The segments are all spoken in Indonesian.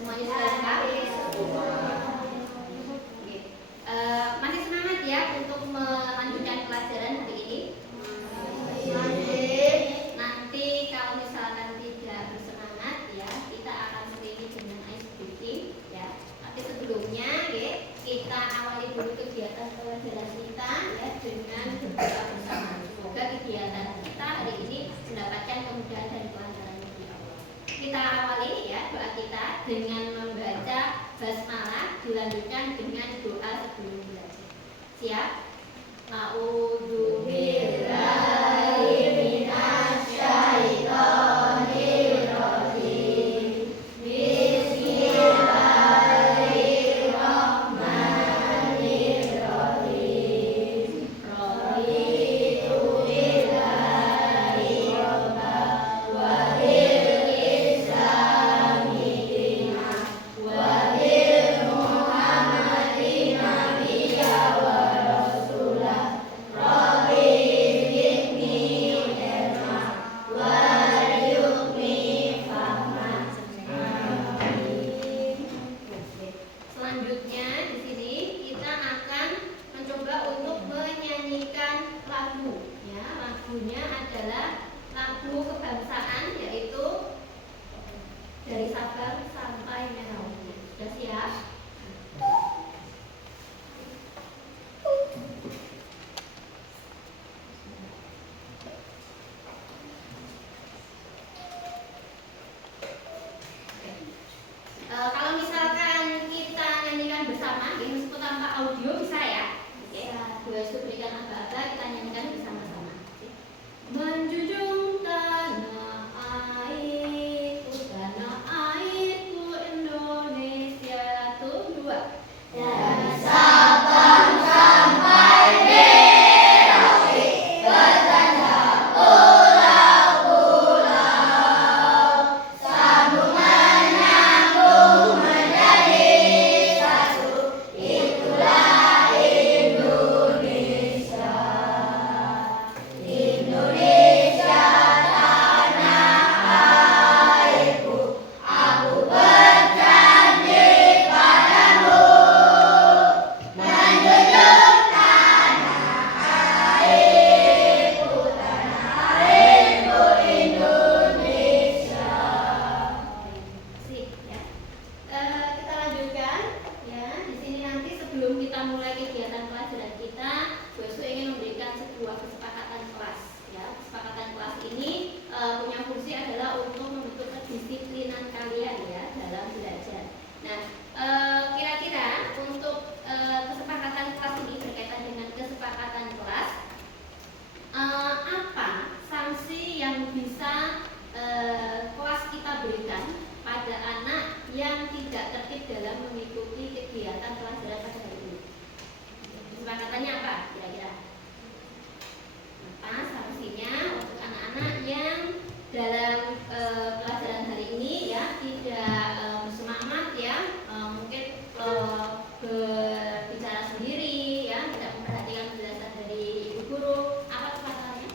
Semuanya sudah lengkap? Masih semangat ya untuk melanjutkan pelajaran hari ini? Nanti kalau misalkan tidak bersemangat ya, kita akan beri dengan ice breaking ya. Tapi sebelumnya ya, kita awali dulu kegiatan pelajaran kita ya dengan berdoa bersama. Semoga kegiatan kita hari ini mendapatkan kemudahan dan kelancaran dari Allah. Kita awali ya doa kita dengan membaca basmalah, dilanjutkan dengan doa sebelum belajar. Siap? A'udzu billahi minasy syaithanir rajim. Bismillahirrahmanirrahim. Raditu billahi rabban wa bil islami dinan wa bil muhammadin nabiyya wa rasulah. Rabbi zidni ilma warzuqni fahman. Amin. Selanjutnya di sini kita akan mencoba untuk menyanyikan lagu. Ya, lagunya adalah lagu kebangsaan yaitu Dari Sabang Sampai Merauke. Sudah siap? Kalau misalkan kita nyanyikan bersama, ya, meskipun tanpa audio bisa ya. Oke, Dua itu berikan aba-aba, kita nyanyikan bersama-sama. Menjunjung tanah airku Indonesia, tuh dua. Dari Sabang sampai Merauke, bertanda pulau-pulau, sambungan nyambung menjadi satu, itulah Indonesia. Indonesia tanah airku, aku berjanji padamu, menjunjung tanah airku Indonesia. Sip, ya. Kita lanjutkan ya. Di sini nanti sebelum kita mulai kegiatan pelajaran kita, Bu Esu ingin memberikan sebuah kesepakatan kelas ya. Kesepakatan kelas ini punya fungsi adalah untuk membentuk kedisiplinan kalian ya dalam belajar. Nah, kira-kira untuk kesepakatan kelas ini berkaitan dengan kesepakatan kelas, apa sanksi yang bisa kelas kita berikan pada anak yang tidak tertib dalam mengikuti kegiatan pelajaran pada hari ini? Kesepakatannya apa kira-kira? Apa sanksinya untuk anak-anak yang dalam pelajaran hari ini ya tidak bersemangat ya, mungkin berbicara sendiri ya, tidak memperhatikan penjelasan dari ibu guru? Apa kesepakatannya?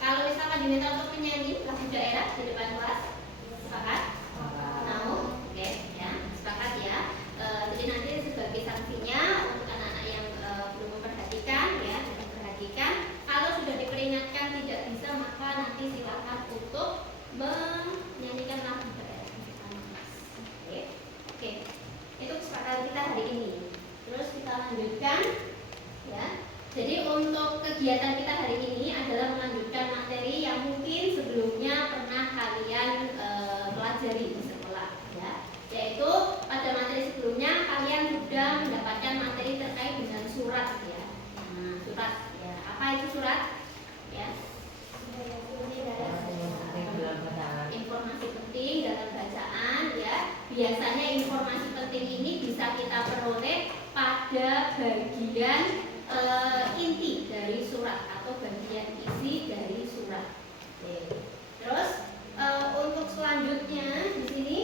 Kalau misalkan diminta untuk menyanyi lagu daerah di depan kelas, sepakat? Mau? Oke, ya, sepakat ya. Jadi nanti sebagai sanksinya untuk anak-anak yang belum memperhatikan ya, memperhatikan. Kalau sudah diperingatkan tidak bisa, maka nanti silakan untuk menyanyikan lagu daerah di depan kelas. Oke. Itu kesepakatan kita hari ini. Terus kita lanjutkan ya. Jadi untuk kegiatan kita hari ini adalah melanjutkan materi yang mungkin sebelumnya pernah kalian pelajari di sekolah ya. Yaitu pada materi sebelumnya kalian sudah mendapatkan materi terkait dengan surat ya. Nah, surat ya. Apa itu surat? Ya. Informasi penting dalam bacaan ya. Biasanya informasi penting ini bisa kita peroleh pada bagian inti dari surat atau bagian isi dari surat. Terus untuk selanjutnya di sini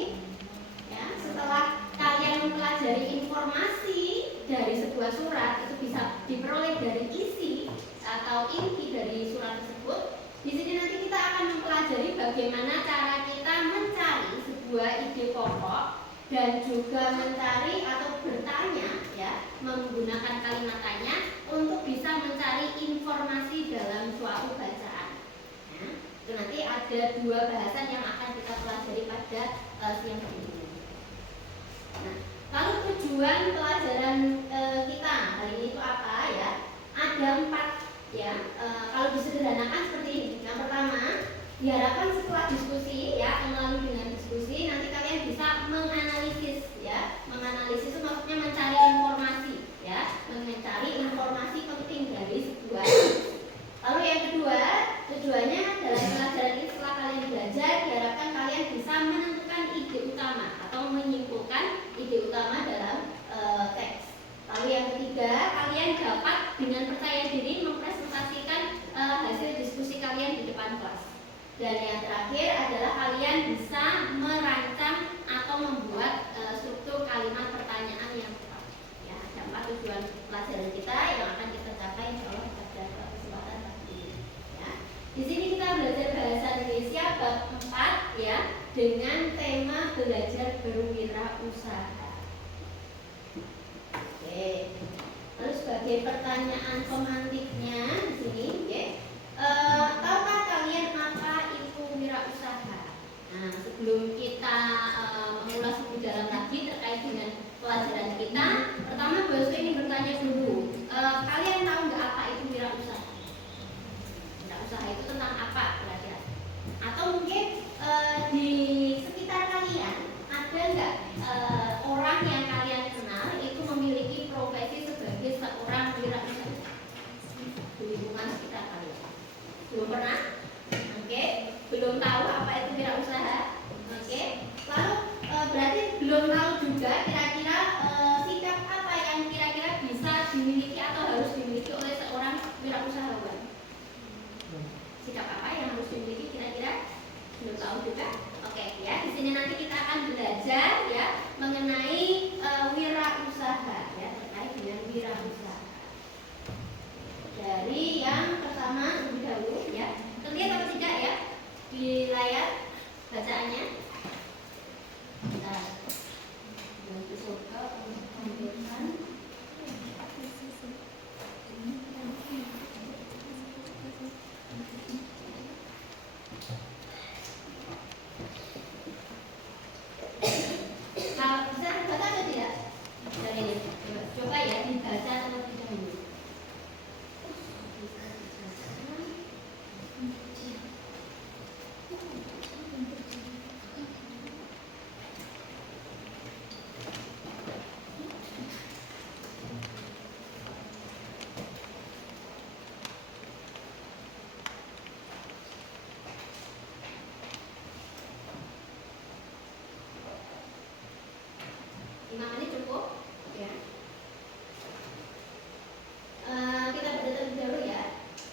ya, setelah kalian mempelajari informasi dari sebuah surat, itu bisa diperoleh dari isi atau inti dari surat tersebut. Di sini nanti kita akan mempelajari bagaimana cara kita mencari sebuah ide pokok dan juga mencari atau bertanya ya menggunakan kalimat tanya untuk bisa mencari informasi dalam suatu bacaan. Ya, itu nanti ada 2 bahasan yang akan kita pelajari pada siang hari ini. Nah, lalu tujuan pelajaran kita kali ini itu apa ya? Ada 4 ya. Kalau disederhanakan seperti ini. Yang pertama, diharapkan setelah diskusi ya, melalui dengan diskusi nanti kalian bisa menganalisis ya. Menganalisis itu maksudnya mencari informasi ya, mencari informasi penting dari sebuah. Lalu yang kedua, tujuannya dalam pelajaran ini setelah kalian belajar diharapkan kalian bisa menentukan ide utama atau menyimpulkan ide utama dalam teks. Lalu yang ketiga, kalian dapat dengan percaya diri mempresentasikan hasil diskusi kalian di depan kelas. Dan yang terakhir adalah kalian bisa merancang atau membuat struktur kalimat pertanyaan yang tepat. Ya, ada 4 tujuan pelajaran kita yang akan kita capai insyaallah pada kesempatan kali ini. Ya. Di sini kita belajar bahasa Indonesia bab 4 ya dengan tema belajar berwirausaha. Oke. Lalu sebagai pertanyaan pemantiknya di sini, ya. Tahukah kalian apa itu wirausaha? Nah, sebelum kita mengulas lebih dalam lagi terkait dengan pelajaran kita, pertama Bu Yusuf ingin bertanya dulu, kalian tahu nggak apa itu wirausaha? Wirausaha itu tentang apa kira-kira? Atau mungkin di sekitar kalian ada nggak orang yang kalian kenal itu memiliki profesi sebagai seorang wirausaha di lingkungan sekitar kalian? Belum pernah? Oke. Belum tahu apa itu wirausaha? Oke. Lalu berarti belum tahu juga kira-kira sikap apa yang kira-kira bisa dimiliki atau harus dimiliki oleh seorang wirausahawan? Sikap apa yang harus dimiliki kira-kira? Belum tahu juga? Oke, ya. Di sini nanti kita akan belajar ya mengenai wirausaha ya, terkait dengan wirausaha. Dari yang pertama lebih dahulu ya. Terlihat atau tidak ya di layar bacaannya? Kita coba untuk tampilkan. Nah, bisa terbaca atau tidak? Dari ini. Coba ya dibaca atau tidak ini.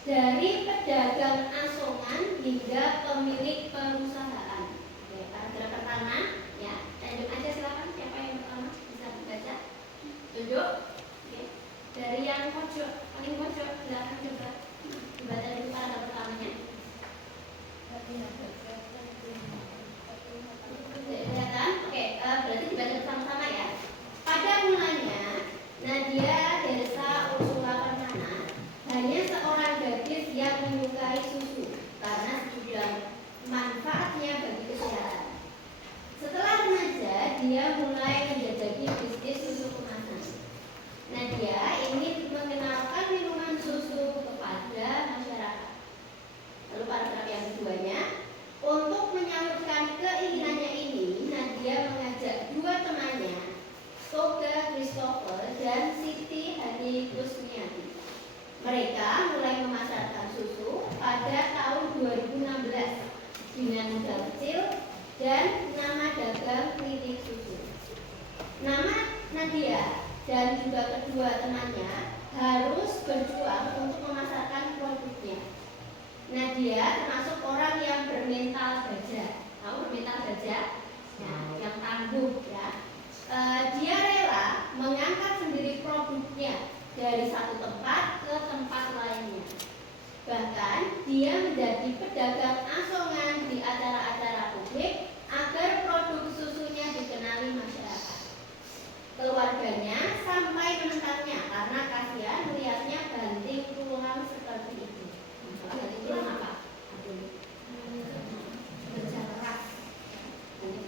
Dari pedagang asongan hingga pemilik perusahaan. Oke, paragraf pertama ya. Lanjut aja silakan, siapa yang pertama bisa membaca? Tunjuk. Oke. Dari yang pojok, paling pojok silakan coba dibaca dulu paragraf pertamanya. Kelihatan? Oke, berarti dibaca bersama-sama ya. Pada mulanya Nadia Dersa Ursula Perdana hanya seorang gadis yang menyukai susu karena sudah manfaatnya bagi kesehatan. Setelah remaja, dia mulai menjajaki bisnis susu kemasan. Nadia ingin mengenalkan minuman susu kepada masyarakat. Lalu paragraf yang keduanya, untuk menyalurkan keinginannya ini, Nadia mengajak 2 temannya, Toga Christopher dan Siti Hadi Kusmiati. Mereka mulai memasarkan susu pada tahun 2016 dengan modal kecil dan nama dagang klinik susu. Nama Nadia dan juga kedua temannya harus berjuang untuk memasarkan produknya. Nadia termasuk orang yang bermental baja. Tahu bermental baja? Ya, yang tangguh ya. Dia rela mengangkat sendiri produknya dari satu tempat ke tempat lainnya. Bahkan dia menjadi pedagang asongan di acara-acara publik agar produk susunya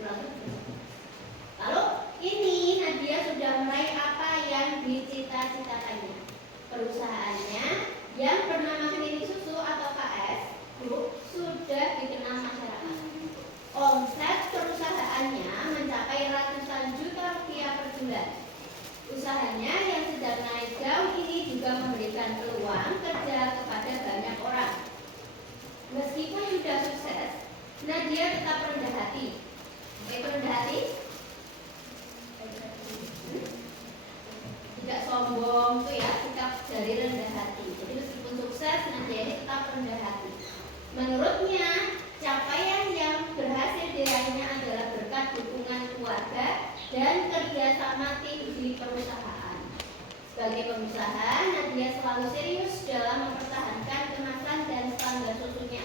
Lalu ini Nadia sudah meraih apa yang dicita-citakannya. Perusahaannya yang bernama Klinik Susu atau KS Group sudah dikenal masyarakat. Omset perusahaannya mencapai ratusan juta rupiah per bulan. Usahanya yang sedang naik daun ini juga memberikan peluang kerja kepada banyak orang. Meskipun sudah sukses, Nadia tetap rendah hati. Rendah hati? Tidak sombong tuh ya, sikap dari rendah hati. Jadi meskipun sukses, Nadia ini tetap rendah hati. Menurutnya, capaian yang berhasil diraihnya adalah berkat dukungan keluarga dan kerjasama tim di perusahaan. Sebagai pengusaha, Nadia selalu serius dalam mempertahankan kemasan dan standar susunya.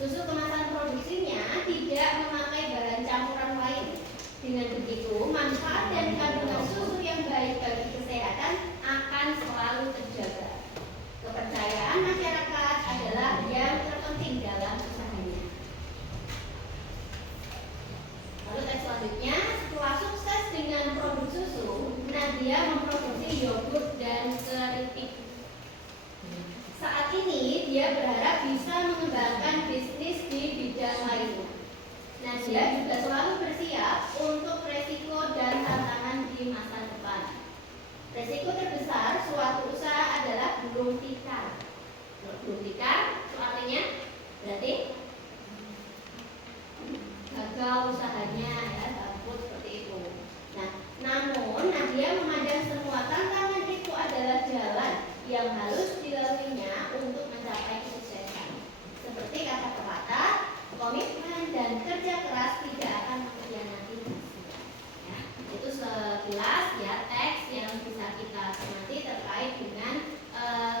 Susu kemasan produksinya tidak memakai bahan campuran lain. Dengan begitu, manfaat dan kandungan susu yang baik bagi kesehatan akan selalu terjaga. Kepercayaan masyarakat adalah yang terpenting dalam usahanya. Lalu teks selanjutnya, setelah sukses dengan produk susu, Nadia memproduksi yogurt dan keripik. Saat ini dia berharap bisa mengembangkan bisnis di bidang lainnya. Nadia juga selalu bersiap untuk resiko dan tantangan di masa depan. Resiko terbesar suatu usaha adalah gulung tikar. Gulung tikar itu artinya berarti gagal usahanya, ya, takut seperti itu. Nah, namun Nadia memandang semua tantangan itu adalah jalan yang harus dilaluinya untuk mencapai kesuksesan. Seperti kata pepatah, komitmen dan kerja keras tidak akan mengkhianati hasil. Ya, itu sekilas ya teks yang bisa kita cermati terkait dengan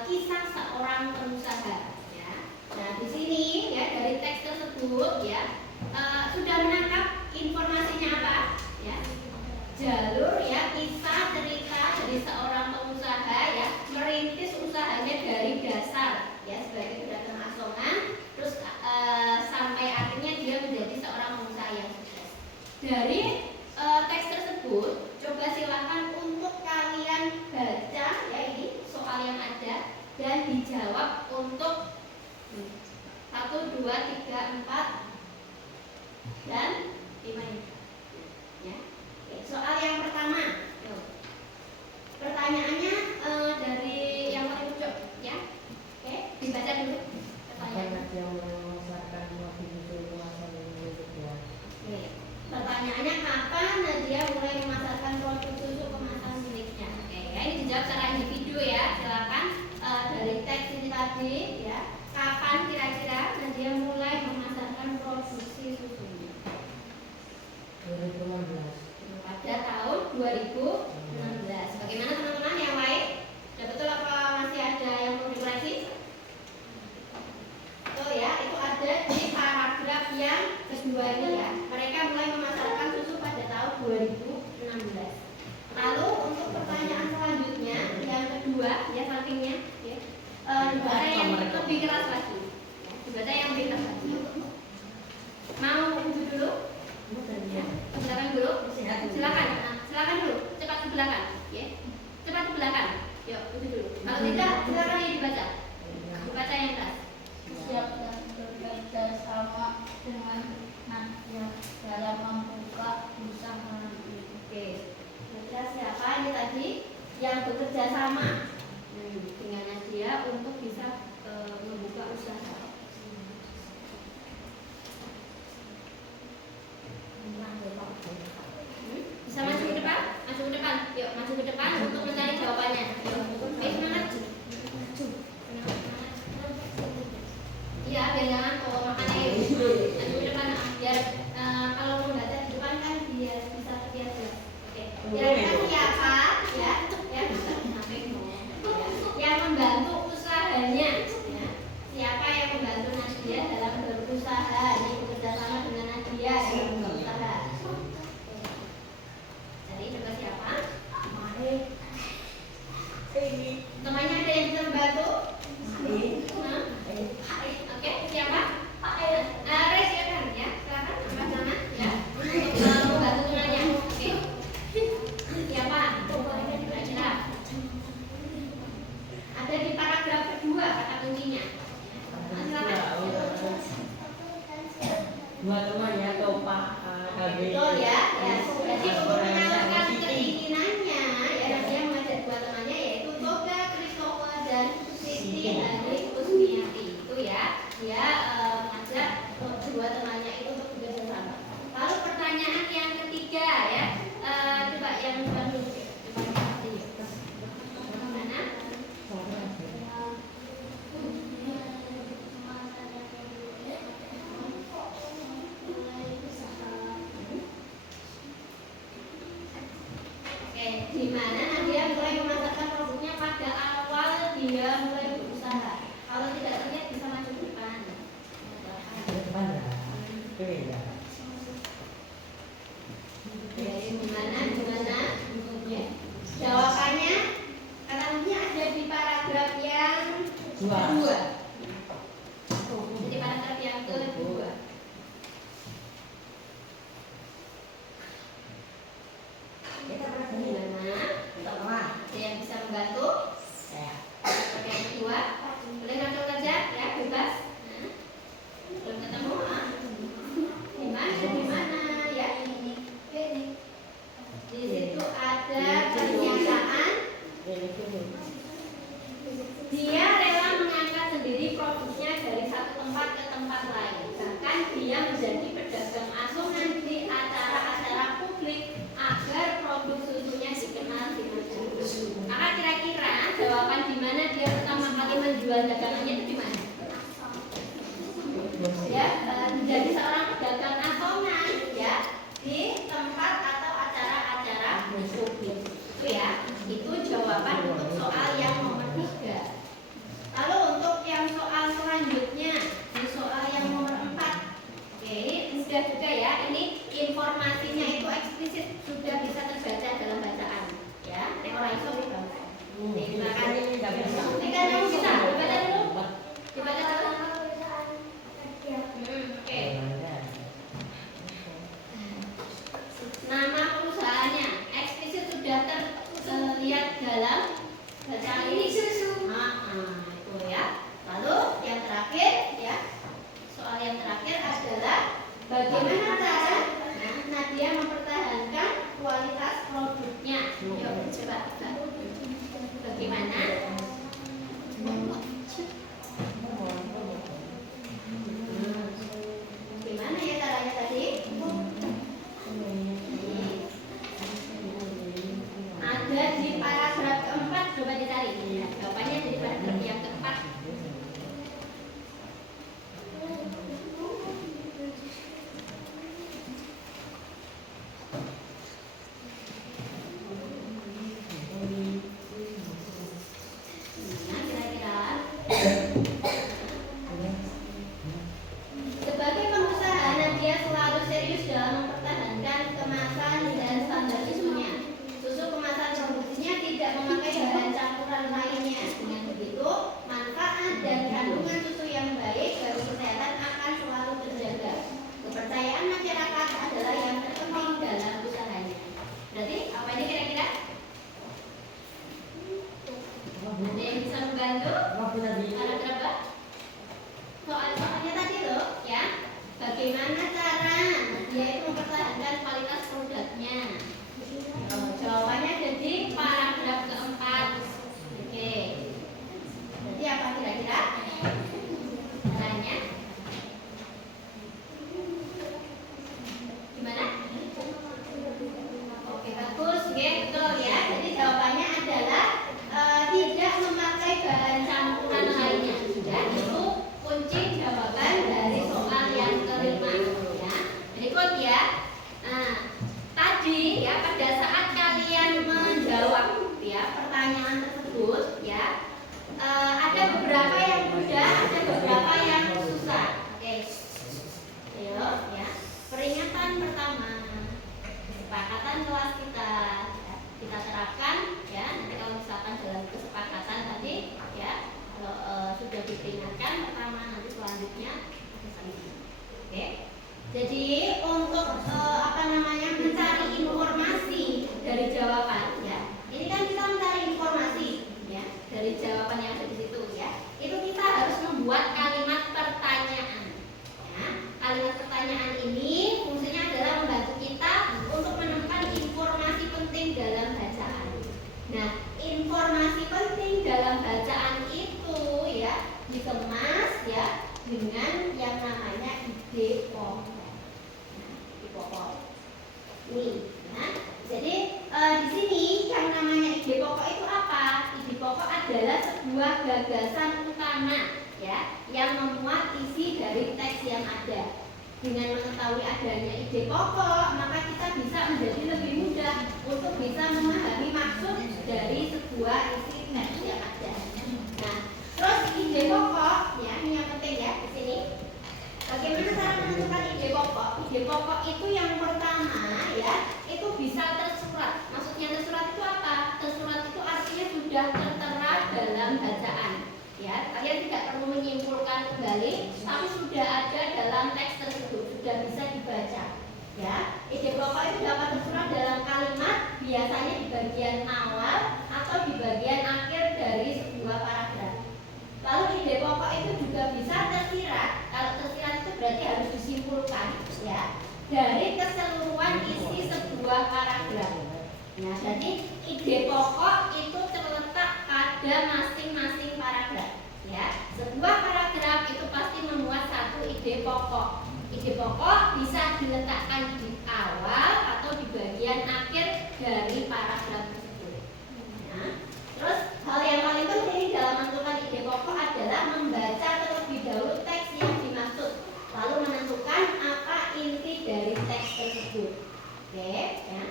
kisah seorang pengusaha. Ya. Nah, di sini ya dari teks tersebut ya sudah menangkap informasinya apa? Ya, jalur ya kisah cerita dari seorang pengusaha ya merintis usahanya dari dasar ya sebagai pedagang asongan terus sampai akhirnya dia menjadi seorang pengusaha yang sukses. Dari teks tersebut coba silakan untuk kalian baca ya ini soal yang ada dan dijawab untuk 1, 2, 3, 4 dan 5 ini. Ya. Oke, soal yang pertama. Pertanyaannya dari yang paling ujung ya. Oke, dibaca dulu pertanyaannya. Pertanyaannya kapan Nadia mulai memasarkan produk susu kemasan miliknya? Oke, ya ini dijawab secara individu ya. Silakan dari teks ini tadi ya. Kapan kira-kira Nadia mulai memasarkan produksi susunya? 2016. Pada tahun 2016. Bagaimana teman-teman yang lain? Sudah betul apa masih ada yang perlu dikoreksi? Betul ya, itu ada di paragraf yang kedua ini ya. Mereka mulai memasarkan susu pada tahun 2016. Lalu untuk pertanyaan selanjutnya yang kedua ya sampingnya ya. Dibaca yang lebih keras lagi. Dibaca yang lebih keras lagi. Mau uji dulu? Ya. Silakan dulu. Silakan. Nah, silakan dulu. Cepat ke belakang, ya. Cepat ke belakang. Yuk, uji dulu. Kalau tidak, silakan ya dibaca. Dibaca yang keras. Siap dan bekerja sama dengan Nadia dalam membuka usaha. Oke. Kira siapa ini tadi yang bekerja sama dengan Nadia untuk bisa membuka usaha? Bisa maju ke depan? Maju ke depan. Yuk, maju ke depan untuk mencari jawabannya. Yuk, ayo semangat. Maju. Iya, biar jangan kok makannya yuk. Maju ke depan biar kalau mau baca di depan kan biar bisa terbiasa. Oke. Kira-kira siapa ya? Yang membantu usahanya. Ya. Siapa yang membantu Nadia dalam berusaha? Ini bekerja sama dengan Nadia dalam berusaha. Jadi coba siapa? Betul ya. Ya. Jadi untuk menyalurkan keinginannya, ya dia mengajak dua temannya yaitu Toga Kristowa dan Siti Hari Kusmiati. Itu ya. Dia mengajak dua temannya itu untuk bekerja sama. Lalu pertanyaan yang ketiga ya. Coba yang depan dulu. Mana? Ini. Nah, jadi di sini yang namanya ide pokok itu apa? Ide pokok adalah sebuah gagasan utama, ya, yang memuat isi dari teks yang ada. Dengan mengetahui adanya ide pokok, maka kita bisa menjadi lebih mudah untuk bisa memahami maksud dari sebuah isi teks yang ada. Nah, terus ide pokok, ya, ini yang penting ya di sini. Bagaimana cara menentukan ide pokok? Ide pokok itu yang pertama, ya, itu bisa tersurat. Maksudnya tersurat itu apa? Tersurat itu artinya sudah tertera dalam bacaan. Ya, kalian tidak perlu menyimpulkan kembali, tapi sudah ada dalam teks tersebut, sudah bisa dibaca. Ya, ide pokok itu dapat tersurat dalam kalimat, biasanya di bagian awal atau di bagian akhir dari sebuah paragraf. Lalu ide pokok itu juga bisa tersirat. Kalau tersirat itu berarti harus disimpulkan, ya, dari keseluruhan isi sebuah paragraf. Nah, jadi ide pokok itu terletak pada masing-masing paragraf. Ya, sebuah paragraf itu pasti memuat satu ide pokok. Ide pokok bisa diletakkan di awal atau di bagian akhir dari paragraf tersebut. Nah, terus hal yang paling penting dalam menentukan ide pokok adalah membaca terlebih dahulu teks yang dimaksud, lalu menentukan apa inti dari teks tersebut. Oke, ya.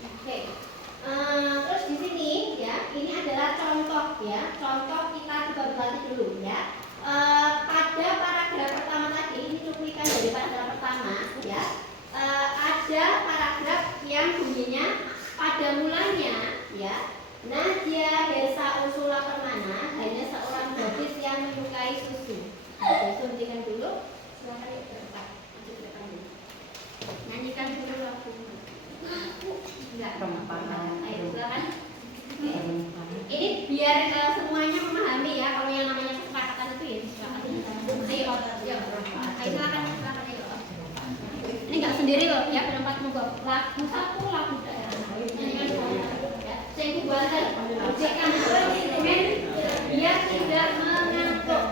Oke. Terus di sini, ya, ini adalah contoh, ya, contoh kita coba berlatih dulu, ya. Pada paragraf pertama tadi, ini cuplikan dari paragraf pertama, ya. Ada paragraf yang bunyinya pada mulanya, ya, Nadia Hersa Ursula Permana hanya seorang gadis yang menyukai susu. Nah, suntikan dulu, silakan ya, berdekat, maju ke depan dulu. Nyanyikan dulu lagu. Enggak, ayo silakan. Oke. Ini biar semuanya memahami, ya, kalau yang namanya kesepakatan itu, ya, silakan. Ayo, silakan, ayo. Ini enggak sendiri loh, ya, berempat monggo. Lagu satu, lagu daerah. Nyanyikan dulu. Ya, saya buatkan ujikan dengan biar tidak mengantuk.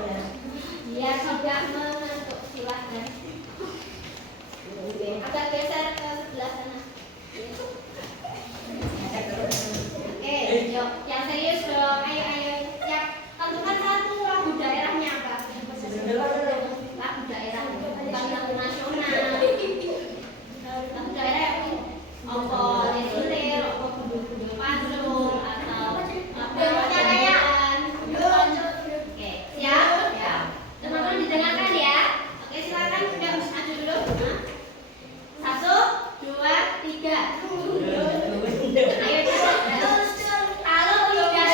Biar tidak mengantuk, silakan. Agak geser ke sebelah sana. Oke, yuk, yang serius dong. Ayo, siap. Tentukan satu lagu daerahnya apa? Lagu daerah, bukan lagu nasional. Lagu daerah apa? Opo Lesulir, opo Bundul Pasrul, atau apa Jalanan. Oke, siap, ya. Teman-teman didengarkan ya. Oke, silakan sudah maju dulu. 1, 2, 3. Ayo coba. Kalau tidak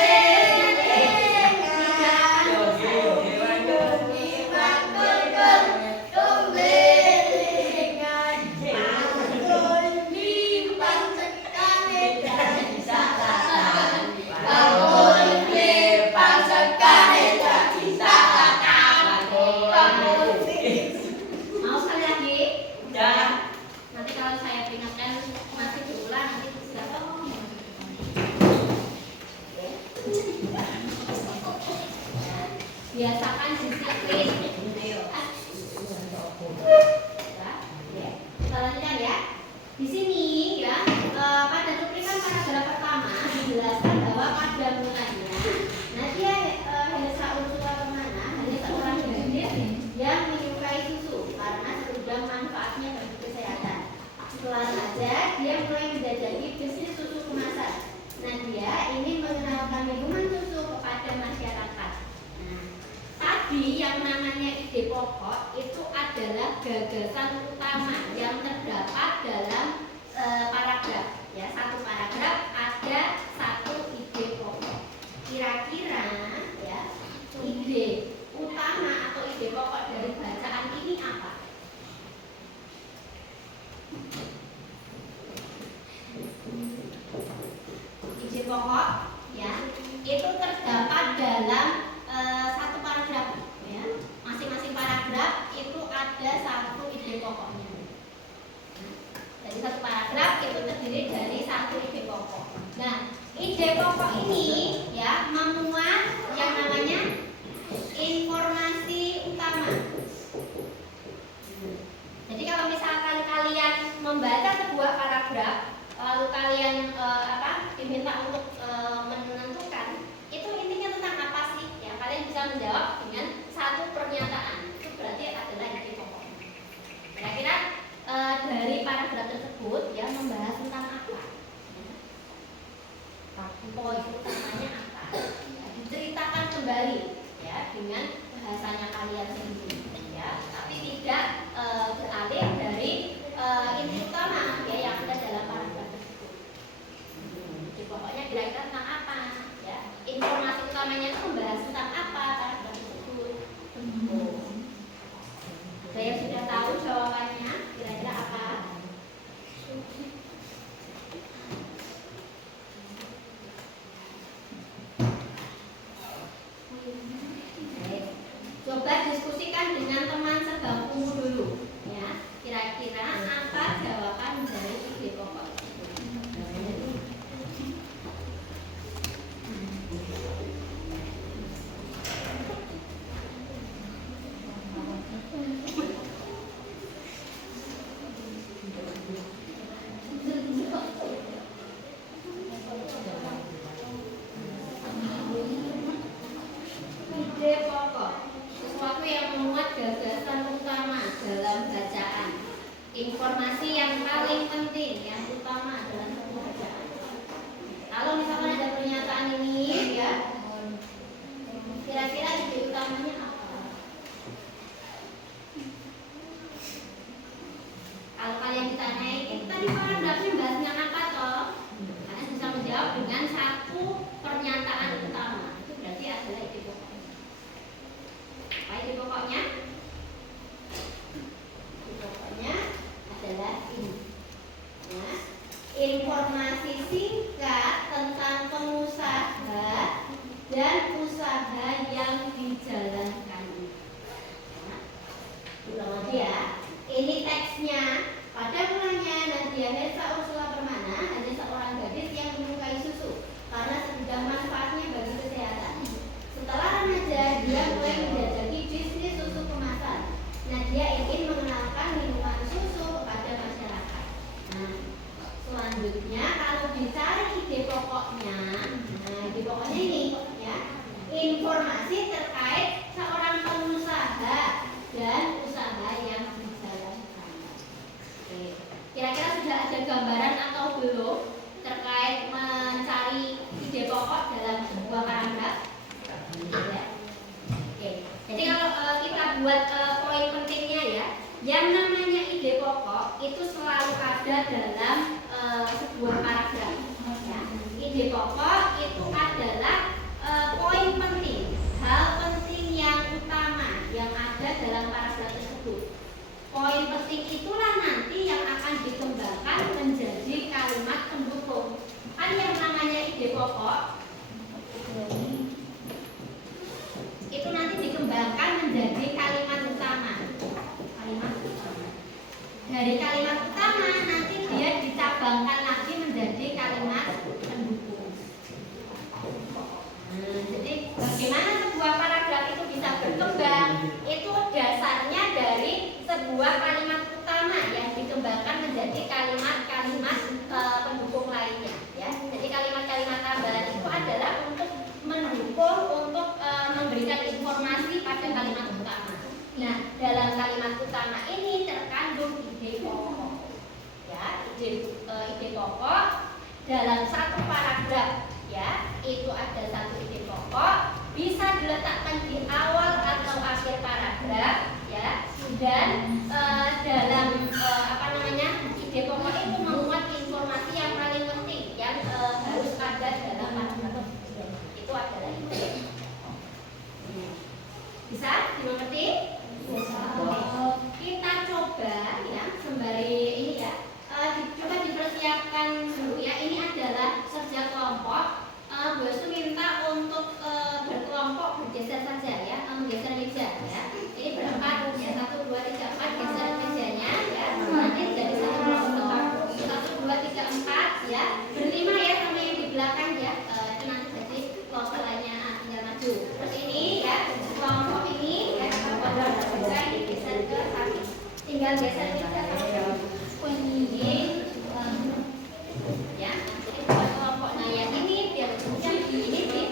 mau sekali lagi? Nanti kalau saya peringatkan masih berulang, nanti siapa? Biasakan disiplin. Ayo. Kita lanjutkan ya. Di sini, ya, pada cuplikan paragraf pertama dijelaskan bahwa pada mulanya Nadia Hersa Ursula Permana hanya seorang gadis yang menyukai susu karena sudah manfaatnya bagi kesehatan. Setelah saja dia mulai menjajaki bisnis susu kemasan. Nadia ingin mengenalkan minuman susu kepada masyarakat. Nah, tadi yang namanya ide pokok itu adalah gagasan utama yang terdapat dalam paragraf. Ya, satu paragraf ada satu ide pokok. Kira-kira, ya, ide utama atau ide pokok dari bacaan ini apa? Ide pokok, ya, itu terdapat dalam satu paragraf, ya. Masing-masing paragraf itu ada satu ide pokoknya. Jadi satu paragraf itu terdiri dari satu ide pokok. Nah, ide pokok ini, ya, memuat yang namanya informasi utama. Ulang lagi ya. Ini teksnya. Pada mulanya Nadia Hersa Ursula Permana hanya seorang gadis yang menyukai susu karena segudang manfaatnya bagi kesehatan. Setelah remaja, dia mulai menjajaki bisnis susu kemasan. Nadia ingin mengenalkan minuman susu kepada masyarakat. Nah, selanjutnya kalau dicari ide pokoknya, nah ide pokoknya ini ya, informasi terkait seorang pengusaha dan usaha yang dijalankan. Oke. Kira-kira sudah ada gambaran atau belum terkait mencari ide pokok dalam sebuah paragraf? Ya. Oke. Jadi kalau kita buat poin pentingnya ya, yang namanya ide pokok itu selalu ada dalam sebuah paragraf. Ya. Ide pokok itu adalah poin penting, hal penting yang utama yang ada dalam paragraf tersebut. Poin penting itulah nanti yang akan dikembangkan menjadi kalimat pendukung. Kan yang namanya ide pokok itu nanti dikembangkan menjadi kalimat utama. Kalimat utama. Dari kalimat utama nanti dia dicabangkan lagi menjadi kalimat pendukung. Jadi bagaimana sebuah paragraf itu bisa berkembang? Itu dasarnya dari sebuah kalimat utama yang dikembangkan menjadi kalimat-kalimat pendukung lainnya. Ya, jadi kalimat-kalimat tambahan itu adalah untuk mendukung, untuk memberikan informasi pada kalimat utama. Nah, dalam kalimat utama ini terkandung ide pokok. Ya, ide pokok dalam satu paragraf. Ya, itu ada satu ide pokok, bisa diletakkan di awal atau akhir paragraf, ya. Dan dalam ide pokok itu memuat informasi yang paling penting yang harus ada dalam paragraf. Itu adalah ide. Bisa dimengerti? Bisa. Kita coba ya sembari ini ya. Coba dipersiapkan dulu ya. Ini adalah kerja kelompok. Bu Asu minta untuk berkelompok bergeser saja ya, menggeser meja ya. Ini berempat ya, 1, 2, 3, 4 geser mejanya ya. Nanti jadi satu kelompok. 1, 2, 3, 4 ya. Berlima ya sama yang di belakang ya. Itu nanti jadi kelompok lainnya tinggal maju. Seperti ini ya. Kelompok ini ya, kelompok bisa digeser ke kaki. Tinggal geser meja sama ini ya. Jadi buat kelompok nah yang ini biar ini sih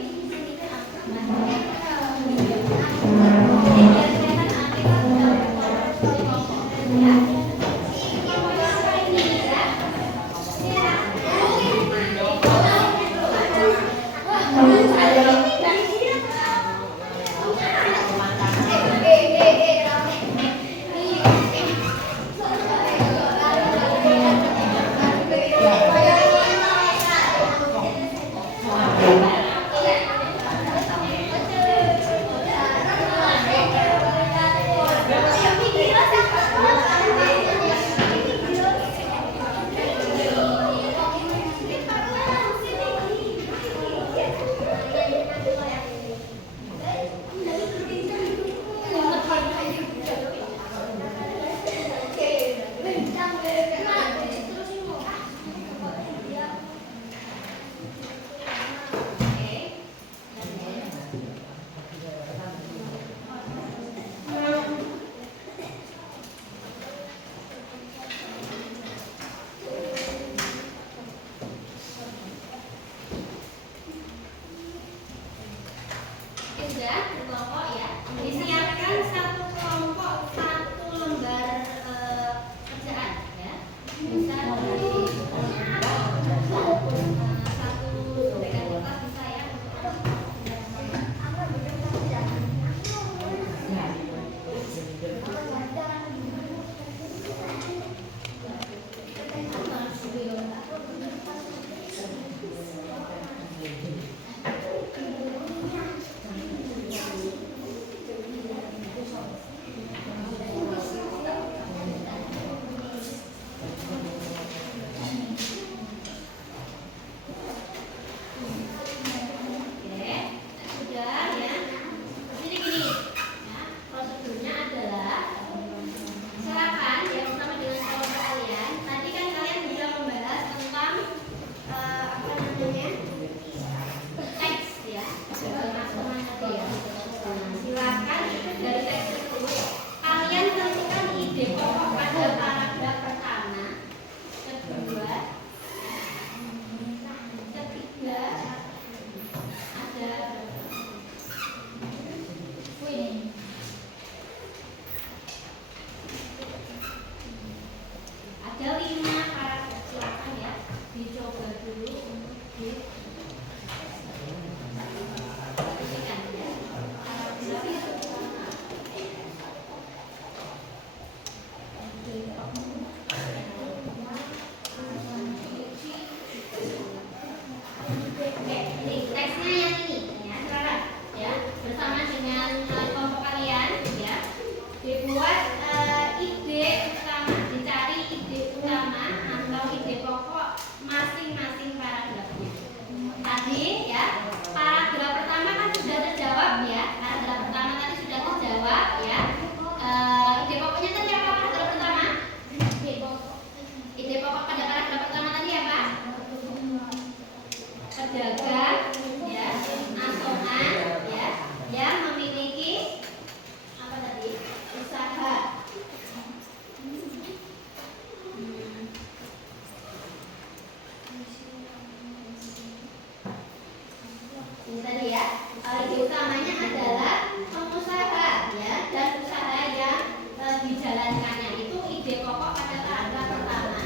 dijalankannya. Itu ide pokok pada paragraf pertama.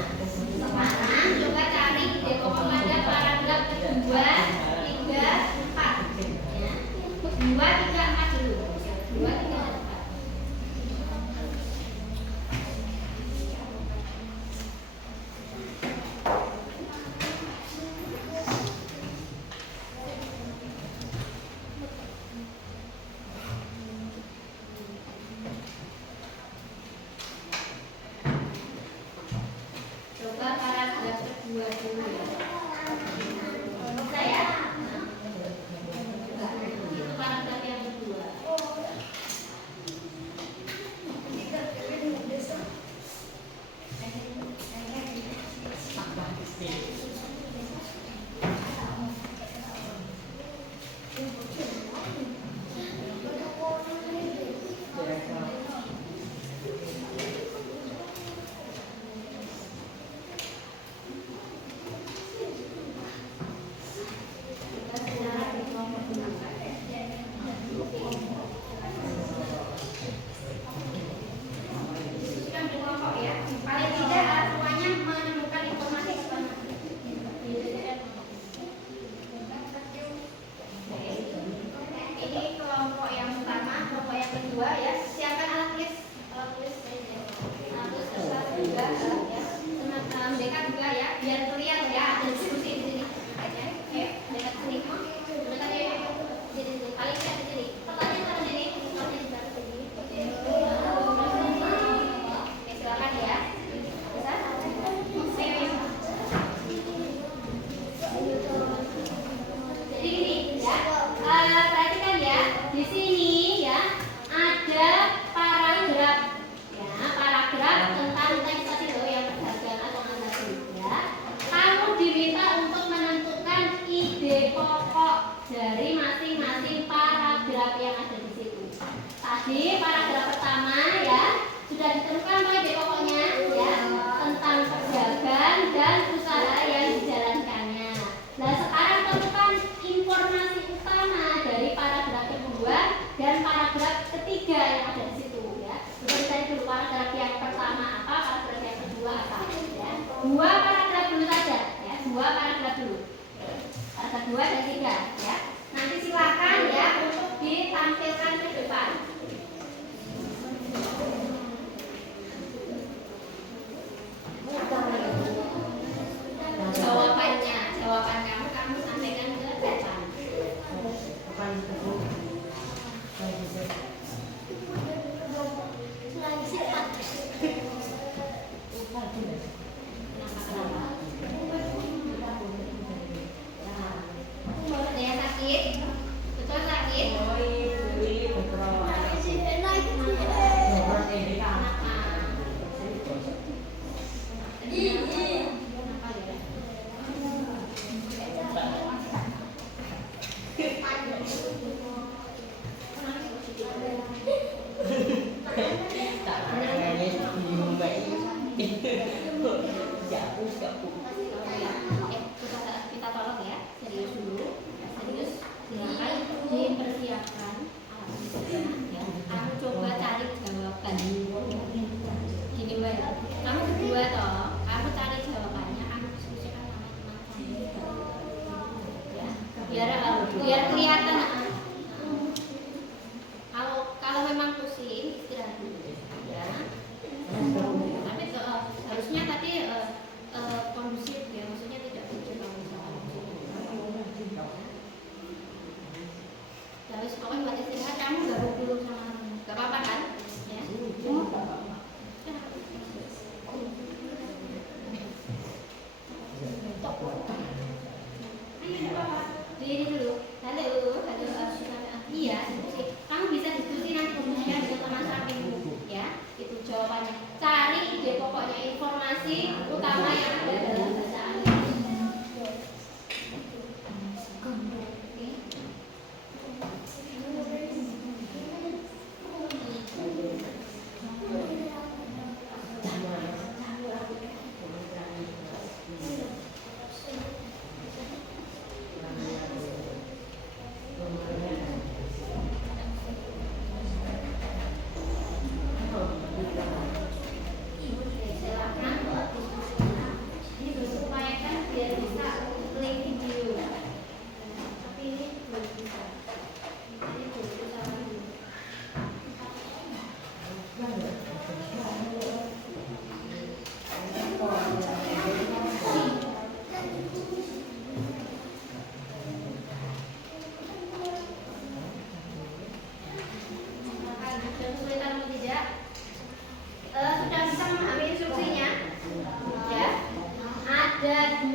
Sekarang coba cari ide pokok pada paragraf kedua, 3, 4. Ya. 2, 3, 4 dulu. 2, 3, 4. Coba paragraf kedua dulu ya. Bisa ya? Nah, itu paragraf yang kedua. Paling tidak semuanya menemukan informasi pertama. Ini kelompok yang pertama, kelompok yang kedua ya. Siapkan alat tulis, alat tulis kertas juga ya. Mereka juga ya, biar terlihat ya ada diskusi di sini. Oke, dekat sini. Dekat di sini. Paling tidak di sini. Pertanyaan taruh di sini. Pertanyaan di sini. Oke, silakan ya. Bisa? Jadi gini ya, perhatikan ya, di sini ya ada paragraf ya, paragraf tentang teks tadi loh yang perhatian atau tadi ya. Kamu diminta untuk menentukan ide pokok dari masing-masing paragraf yang ada di situ. Tadi paragraf pertama ya sudah ditentukan ide pokoknya ya, tentang pedagang dan usaha yang dijalankannya. Nah sekarang tentukan informasi utama dari paragraf kedua dan paragraf ketiga yang ada di situ ya. Seperti tadi dulu paragraf yang pertama apa, paragraf yang kedua apa ya. 2 paragraf dulu saja ya, 2 paragraf dulu. Paragraf 2 dan 3 ya. Nanti silakan ya untuk ditampilkan ke depan. Jawaban kamu sampaikan ke depan. Ada yang sakit? Betul sakit? Kita tolong ya, serius dulu, serius. Silakan dipersiapkan alat tulisnya ya. Kamu coba cari jawaban. Gini Mbak, kamu berdua toh, kamu cari jawabannya, kamu diskusikan sama teman-teman ya. Biar kelihatan. Kalau memang pusing istirahat dulu ya. Tapi harusnya tadi kondusif ya, maksudnya tidak butuh kamu salah. Terus pokoknya buat istirahat kamu gabung dulu sama temen. Gak apa-apa kan? Ya. Gak apa-apa. Diri dulu. Halo. Iya, diskusi. Kamu bisa diskusi nanti kemudian dengan teman sampingmu ya. Itu jawabannya. Cari ide pokoknya, informasi utama yang ada dalam bacaan.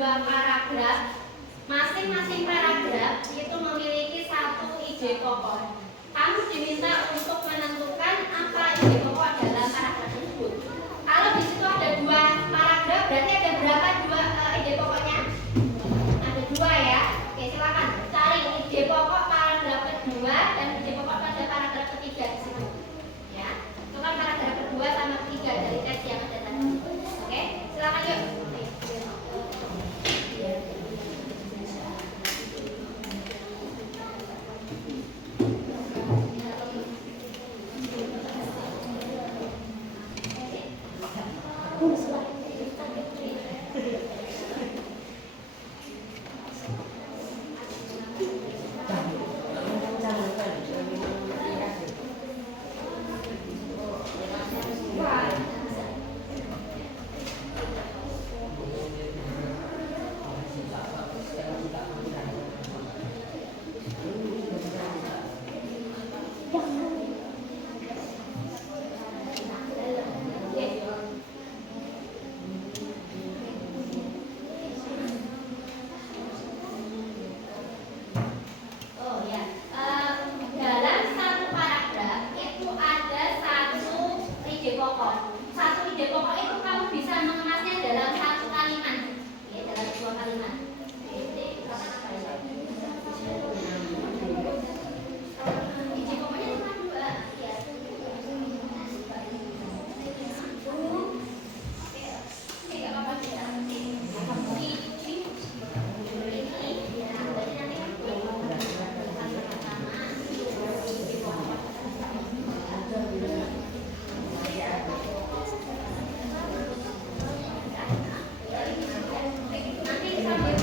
dua paragraf. Masing-masing paragraf itu memiliki satu ide pokok. Kamu diminta untuk menentukan apa ide pokok dalam paragraf tersebut. Kalau di situ ada dua paragraf, berarti ada berapa ide pokoknya? Ada dua ya. Oke, silakan cari ide pokok paragraf kedua dan ide pokok pada paragraf ketiga di situ. Ya, itu kan paragraf kedua sama ketiga dari tes yang ada tadi. Oke, silakan yuk. Nanti sambil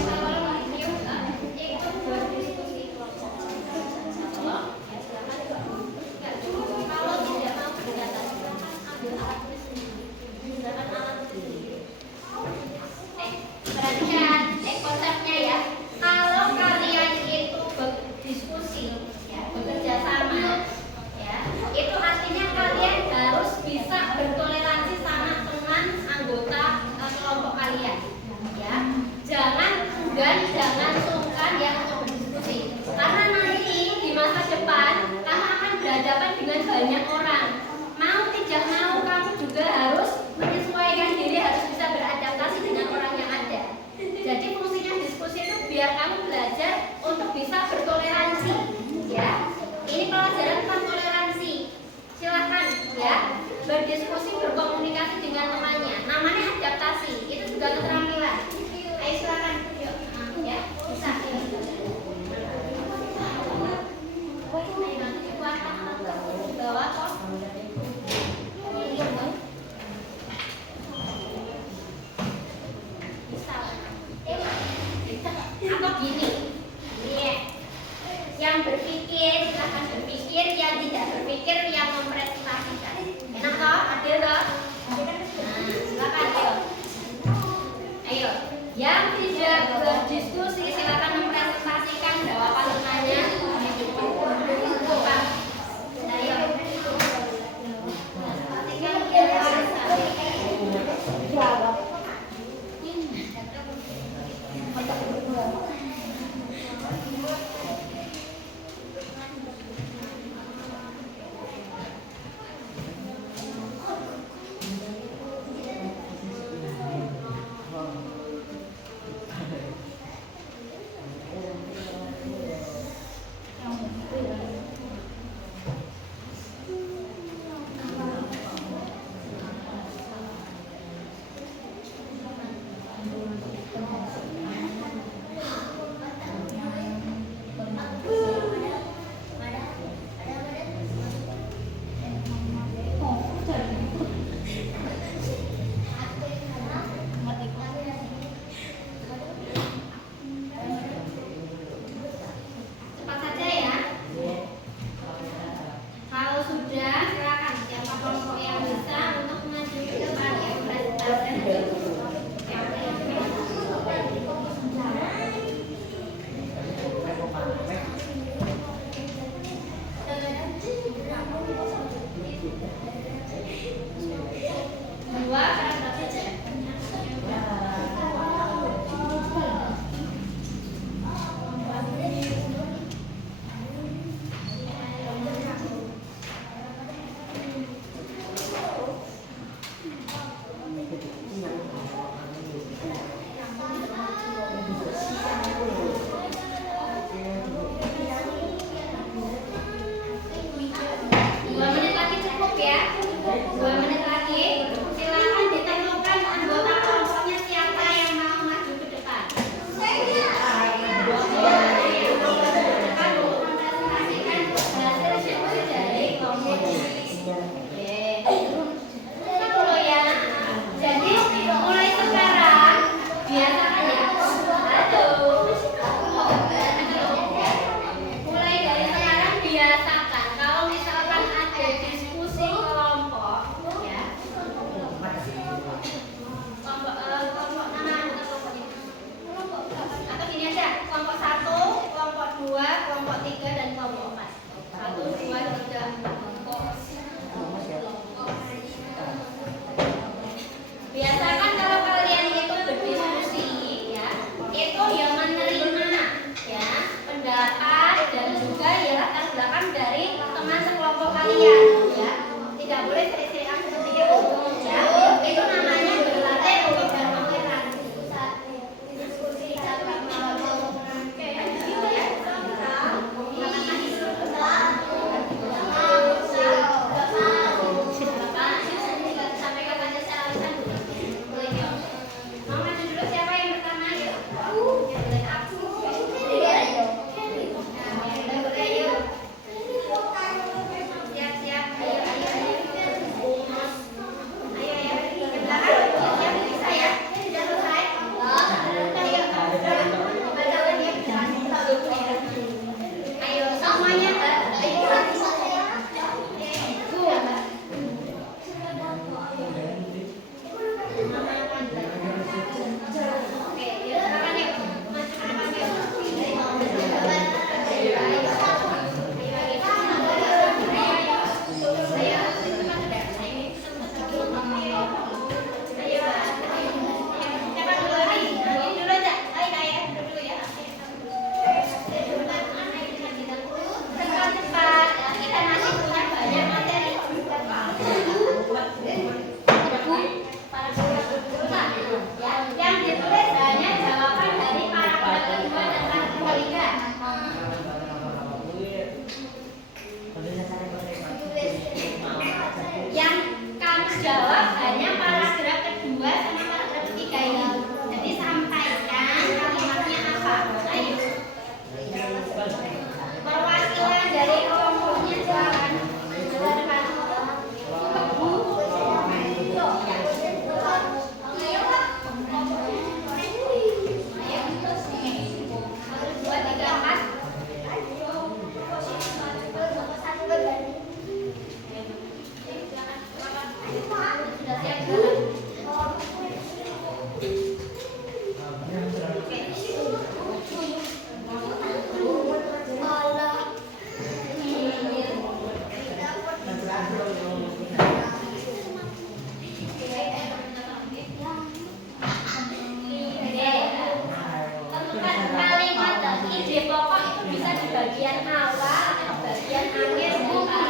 Bagian awal, bagian akhir, puncak.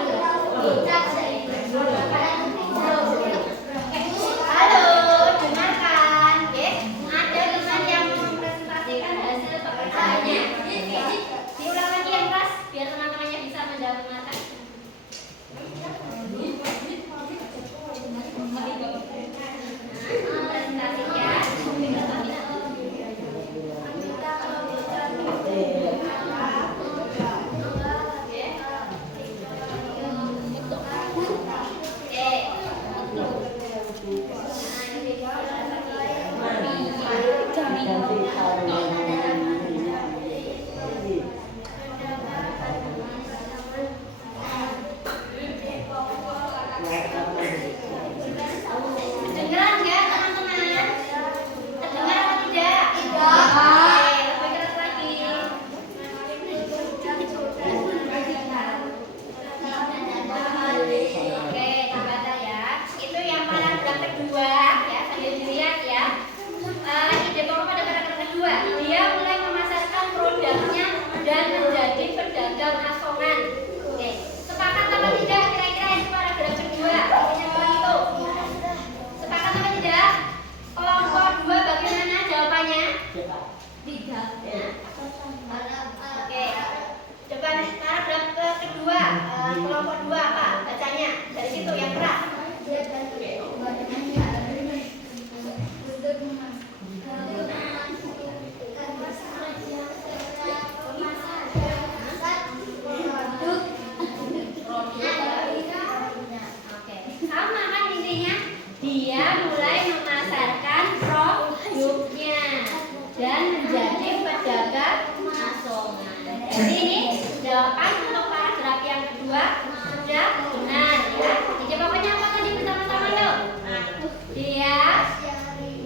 Halo, dengarkan, ya. Ada teman yang mempresentasikan hasil pekerjaannya. Diulang lagi yang keras, biar teman-temannya bisa menjawab mata. Presentasinya. Kedengeran nggak teman-teman? Terdengar atau tidak? Oke, lebih keras lagi. Oke, dibaca ya. Itu yang paragraf kedua ya, sambil dilihat ya. Ide pokok pada paragraf kedua, dia mulai memasarkan produknya dan menjadi pedagang asongan. Oke, sepakat apa tidak kira-kira yang paragraf kedua? Itu. Sepakat apa tidak? Kelompok dua bagaimana jawabannya? Tidak. Oke. Depan paragraf kedua, kelompok dua apa? Bacanya dari situ yang keras. Oke. Sama kan intinya? Dia mulai memasarkan produknya dan menjadi pedagang asongan. Jadi ini jawaban untuk paragraf yang kedua sudah benar ya. Jadi pokoknya apa tadi bersama-sama yuk? Dia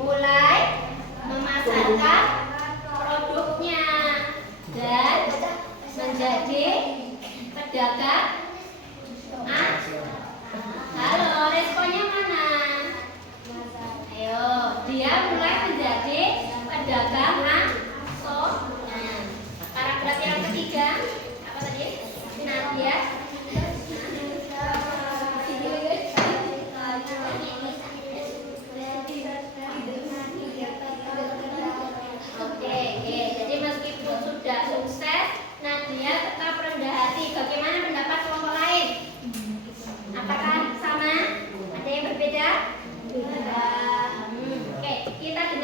mulai memasarkan produknya dan menjadi pedagang. Halo, responnya mana? Ayo, dia mulai menjadi pedagang asongan. Paragraf yang ketiga apa tadi? Nadia. Oke, jadi meskipun sudah sukses, Nadia tetap rendah hati. Bagaimana pendapat kelompok lain? Apakah sama? Ada yang berbeda? Oke, kita dengar.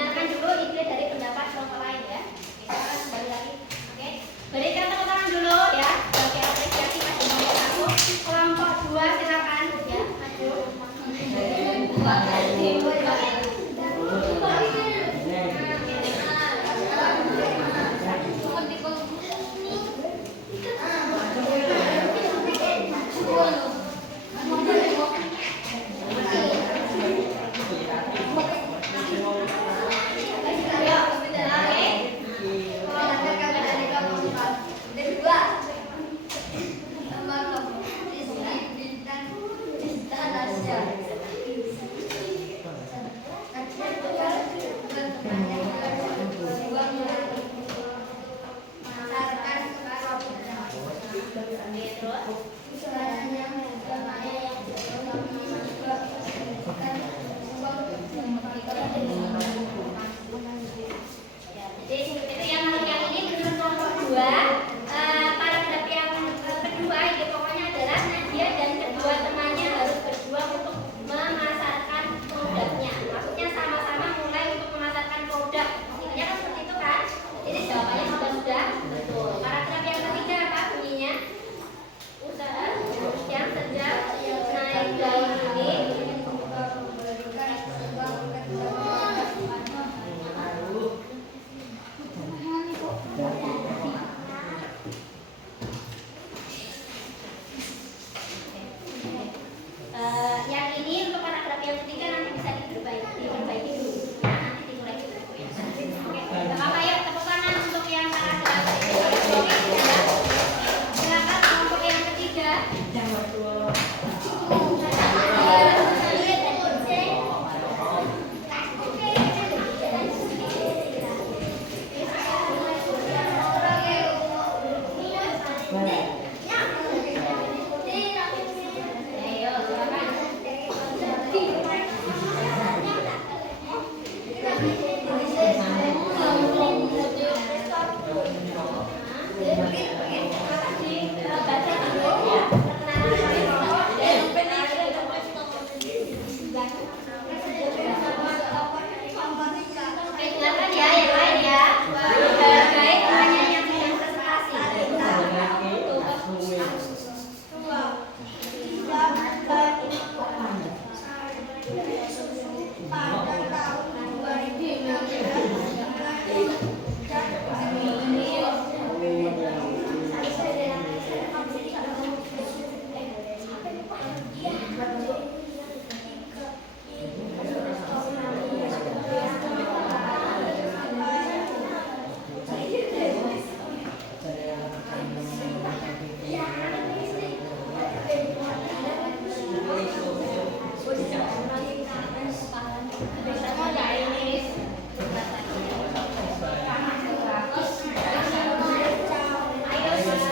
Dengarkan ya yang lain ya. Menghargai temannya yang sedang presentasi.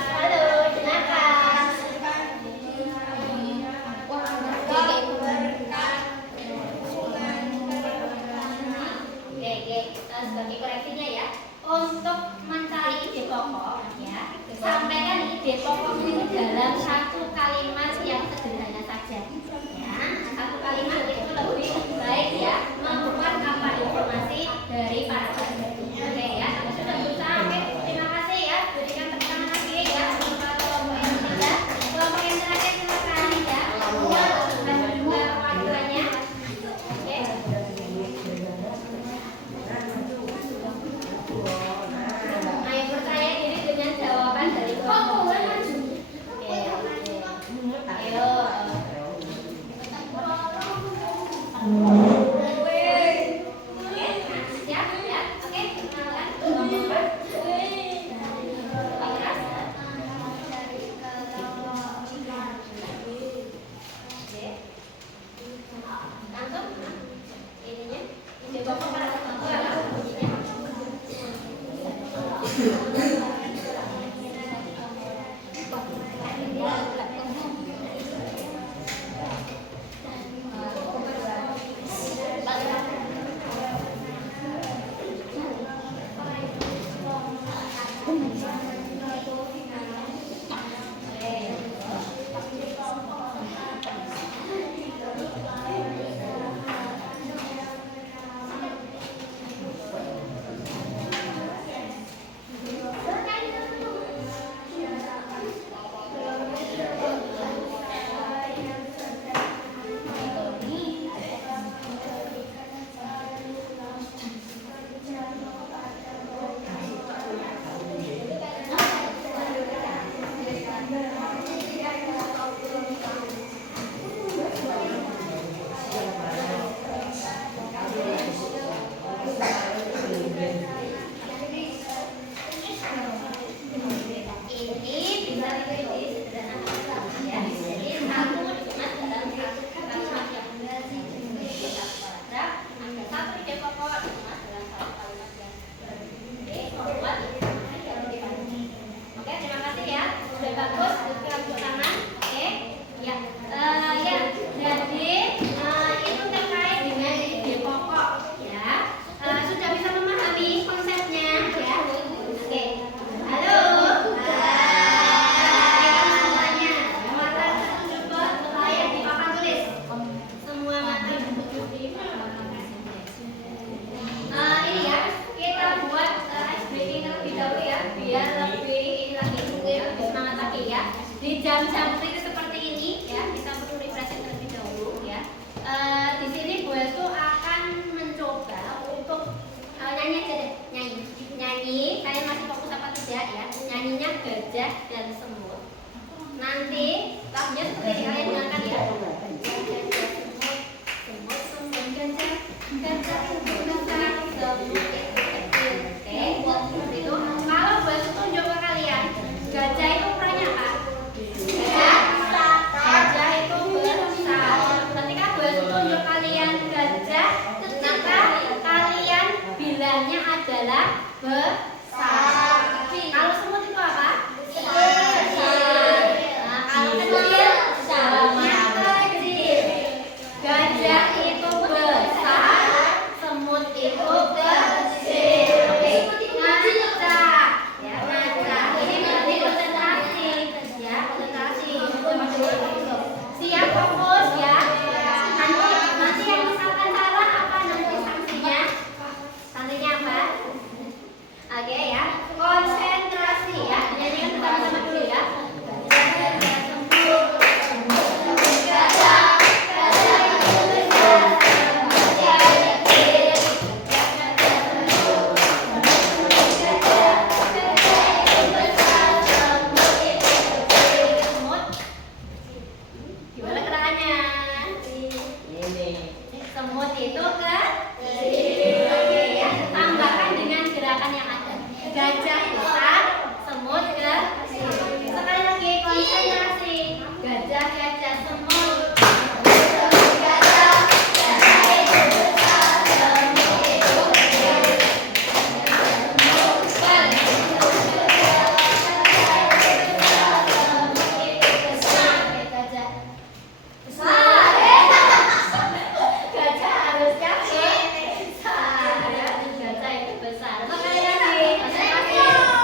Halo, dengarkan. Oke. Sebagai koreksinya ya, untuk mencari ide pokok ya, sampaikan ide pokok itu dalam satu kalimat yang sederhana saja. Ya, satu kalimat itu lebih baik ya, membuat apa informasi dari para siswa. Oke ya, sudah berusaha. Oke, terima kasih ya. Berikan tepuk tangan lagi ya untuk kelompok yang ketiga. Kelompok yang terakhir silakan ya. Dan juga kewajibannya. Oke. Ayo percaya diri dengan jawaban dari kelompok. Oke. Ayo. Siap ya. Oke, perkenalkan kelompok. Langsung ininya ide pokok para kelompok apa bunyinya? Di jam-jam kritis seperti ini ya, kita perlu refreshing terlebih dahulu ya. Di sini Bu Estu akan mencoba untuk nyanyi aja deh, nyanyi. Kalian masih fokus apa tidak ya? Nyanyinya gajah dan semut. Nanti lagunya seperti ini, kalian dengarkan ya. Gajah, semut, semut, gajah, gajah, semut besar, semut kecil. Oke, itu. Kalau Bu Estu tunjuk ke kalian, gajah itu perannya apa? Gajah itu besar. Ketika gue tunjuk kalian gajah, maka kalian bilangnya adalah besar. Kalau semut itu apa? Kecil. Nah, kalau kecil, jawabnya kecil. Gajah itu besar, semut itu untuk ke kiri. Oke ya, tambahkan dengan gerakan yang ada. Gajah besar, semut ke kiri. Sekali lagi konsentrasi. Gajah, gajah, semut. Gajah harusnya besar ya, gajah itu besar. Sekali lagi, konsentrasi.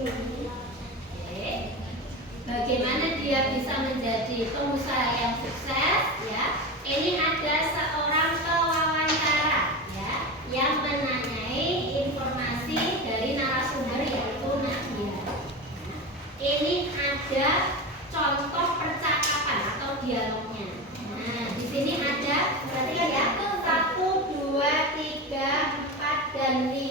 Oke. Bagaimana dia bisa menjadi pengusaha yang sukses? Ya, ini ada seorang pewawancara, ya, yang menanyai informasi dari narasumber yaitu Nadia. Ini ada contoh percakapan atau dialognya. Nah, di sini ada berarti ya 1, 2, 3, 4 dan 5.